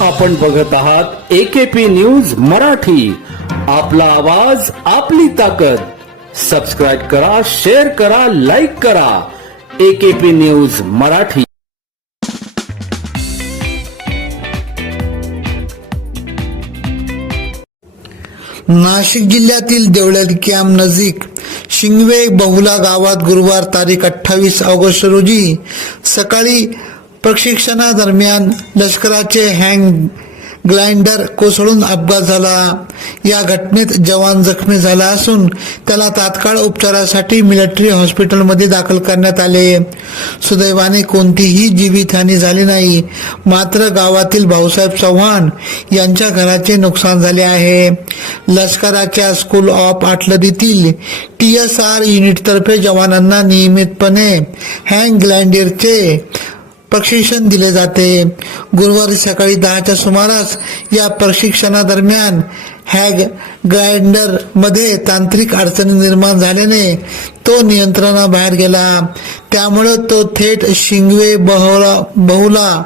आपण बघत आहात एकेपी न्यूज मराठी. आपला आवाज आपली ताकद. सबस्क्राईब करा शेअर करा लाईक करा. AKP news Marathi. नाशिक जिल्ह्यातील देवळाली कॅम्प नजीक शिंगवे बहुला गावात गुरुवार तारीख अठ्ठावीस ऑगस्ट रोजी सकाळी प्रशिक्षणादरम्यान लष्कराचे हँग ग्लाइंडर कोसळून अपघात झाला. या घटनेत जवान जखमी झाला असून त्याला तात्काळ उपचारासाठी मिलिटरी हॉस्पिटलमध्ये दाखल करण्यात आले. सुदैवाने कोणतीही जीवितहानी झाली नाही. मात्र गावातील भाऊसाहेब चव्हाण यांच्या घराचे नुकसान झाले आहे. लष्कराच्या स्कूल ऑफ आटलदीतील टी एस आर युनिटतर्फे जवानांना नियमितपणे हँग ग्लाइंडरचे प्रशिक्षण दिले जाते. गुरुवारी सकाळी दहाच्या सुमारास या प्रशिक्षणादरम्यान हॅग ग्राइंडरमध्ये तांत्रिक अडचणी निर्माण झाल्याने तो नियंत्रणाबाहेर गेला. त्यामुळे तो थेट शिंगवे बहुला बहुला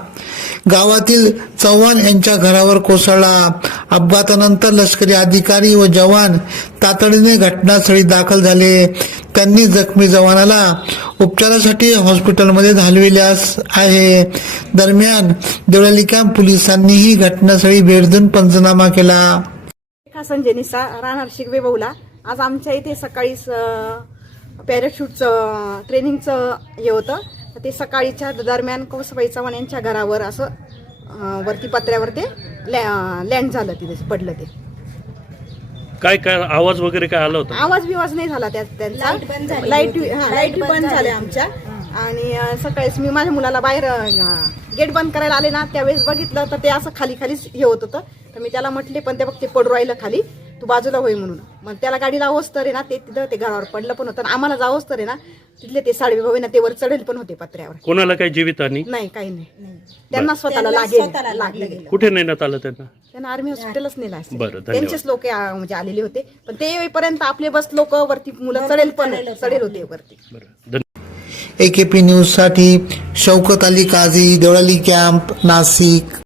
गावातील चव्हाण यांच्या घरावर कोसळला. अपघातानंतर लष्करी अधिकारी व जवान तातडीने घटनास्थळी दाखल झाले. त्यांनी जखमी जवानाला उपचारासाठी हॉस्पिटलमध्ये हलविल्यास आहे. दरम्यान देवळाली कॅम्प पोलिसांनीही घटनास्थळी भेट देऊन पंचनामा केला. रेखा संजय निसा राहणार शिगवे बहुला आज आमच्या इथे सकाळी पॅराशूटचं ट्रेनिंगचं हे होतं. तर ते सकाळीच्या दरम्यान कौसबाई चव्हाण यांच्या घरावर असं वरती पत्र्यावर ते लँड झालं तिथे पडलं ते. काय काय आवाज वगैरे काय आला होता? आवाज बिवाज नाही झाला त्या त्यांचा. लाइट लाइट बंद झाल्या आमच्या. आणि सकाळीच मी माझ्या मुलाला बाहेर गेट बंद करायला आले ना त्यावेळेस बघितलं तर ते असं खाली खालीच हे होत होतं. तर मी त्याला म्हटले पण ते बघ ते पडू राहिलं खाली. तू बाजूला होई म्हणून. मग त्याला गाडी लावोच तर आहे ना ते तिथं ते घरावर पडलं पण होतं. आणि आम्हाला जावंच तर आहे ना तिथले ते साडवे ना ते वर चढेल पण होते पत्र्यावर. कोणाला काही जीवितहानी नाही काही नाही. त्यांना स्वतःला लागेल. लागलं गेलं. कुठे नेण्यात आलं त्यांना? त्यांना आर्मी हॉस्पिटलच नेला असेल. बरं, धन्यवाद. त्यांचेच लोक म्हणजे आलेले होते. पण ते येईपर्यंत आपले बस लोक वरती मुलं चढेल पण चढेल होते वरती. बरं धन्यवाद एकेपी न्यूजसाठी शौकत अली काझी देवळाली कॅम्प नाशिक.